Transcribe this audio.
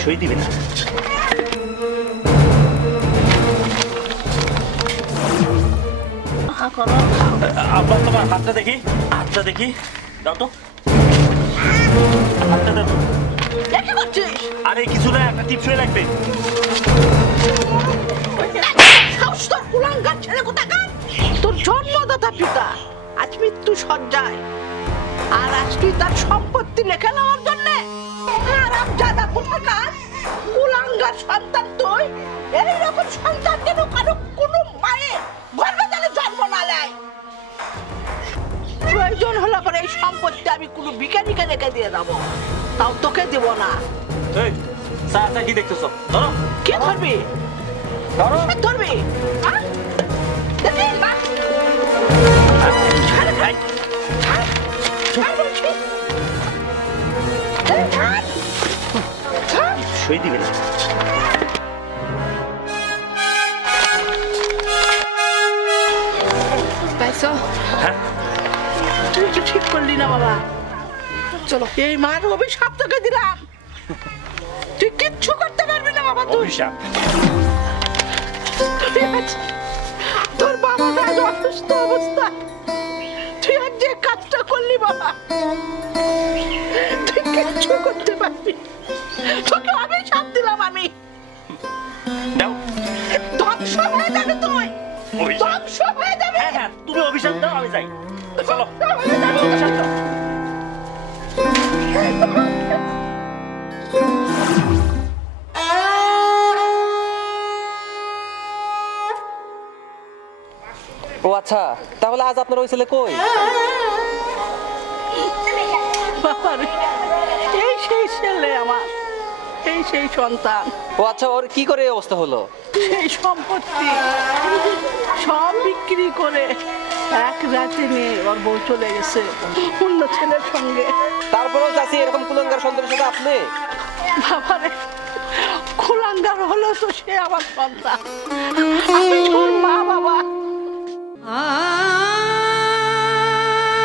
সই দিবি না। আব্বা তোমার হাতটা দেখি, হাতটা দেখি, দাও তো হাতটা দাও। আরে কিছু না, একটা টিপসই লাগবে। তোর জন্মদাতা পিতা আজ মৃত্যু সজ্জায়, আর আজ তুই তার সম্পত্তি লেখা নেওয়ার জন্য হারামজাদা কোথাকার কুলাঙ্গার সন্তান তুই। এইরকম সন্তান যেন কারো কোনো মায়ের গর্ভে যেন জন্ম না নেয়। প্রয়োজন হলে পরে এই সম্পত্তি আমি কোনো ভিখারিকে রেখে দিয়ে যাবো, তাও তোকে দেব না। স্যার কি দেখতেছো? ধরো। কে ধরবি? ধরো। ধরবি? হ্যাঁ? দেখি মা। ছাড় ভাই। ছাড়। ছাড় বলছি। ছাড়। ছাড়। সই দিবি না। পাইছো? হ্যাঁ। তুই তো ঠিক করলি না বাবা। চলো এই মার অভিশাপ তোকে দিলাম, তুই কিচ্ছু করতে পারবি না বাবা। তুই অভিশাপ? তোর বাবাটা আজ অসুস্থ অবস্থা, তুই আজ যে কাজটা করলি বাবা, তুই কিচ্ছু করতে পারবি। তোকে অভিশাপ দিলাম আমি। দাও। ধ্বংস হয়ে যাবে তুই, অভিশাপ? ধ্বংস হয়ে যাবে। হ্যাঁ হ্যাঁ, তুমি অভিশাপ দাও, আমি যাই। চলো। অভিশাপ দাও। ও আচ্ছা, তাহলে আজ আপনার ওই ছেলে কই? বাবারে, এই সেই ছেলে আমার, এই সেই সন্তান। ও আচ্ছা, ওর কি করে এই অবস্থা হলো? সেই সম্পত্তি সব বিক্রি করে এক রাতে নিয়ে ওর বউ চলে গেছে অন্য ছেলের সঙ্গে। তারপরেও চাচি এরকম কুলাঙ্গার সন্তানের সাথে আপনি? বাবারে, কুলাঙ্গার হলো তো সে আমার সন্তান, আমি তোর মা বাবা।